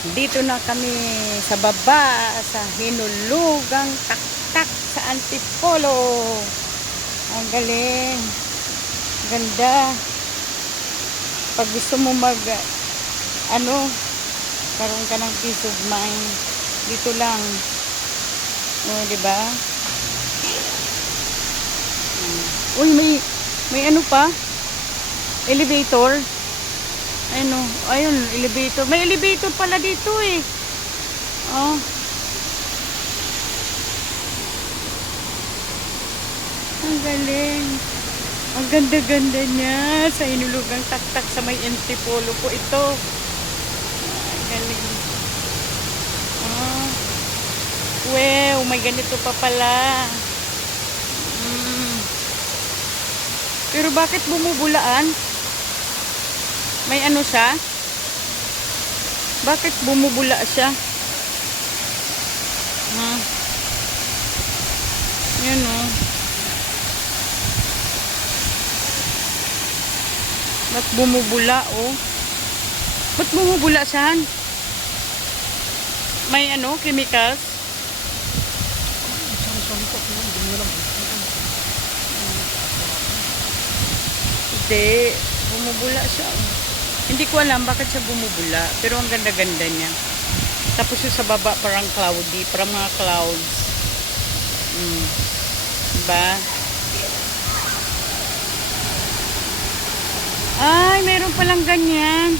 Dito na kami sa baba sa hinulugang taktak sa Antipolo. Ang galing. Ganda. Pag gusto mo karoon ka ng peace of mind, dito lang. O, di ba? Uy, may ano pa? Elevator. Ayun, elevator. May elevator pala dito eh. Oh. Ang galing. Ang ganda-ganda niya. Sa hinulugang taktak sa may Antipolo po ito. Ang galing. Oh. Wow, may ganito pa pala. Pero bakit bumubulaan? May ano siya? Bakit bumubula siya? Yan o. Ba't bumubula o? Ba't bumubula siya? May chemicals? Hindi. Bumubula siya. Hindi ko alam bakit siya bumubula. Pero ang ganda-ganda niya. Tapos yung sa baba parang cloudy. Parang mga clouds. Diba? Ay, meron palang ganyan.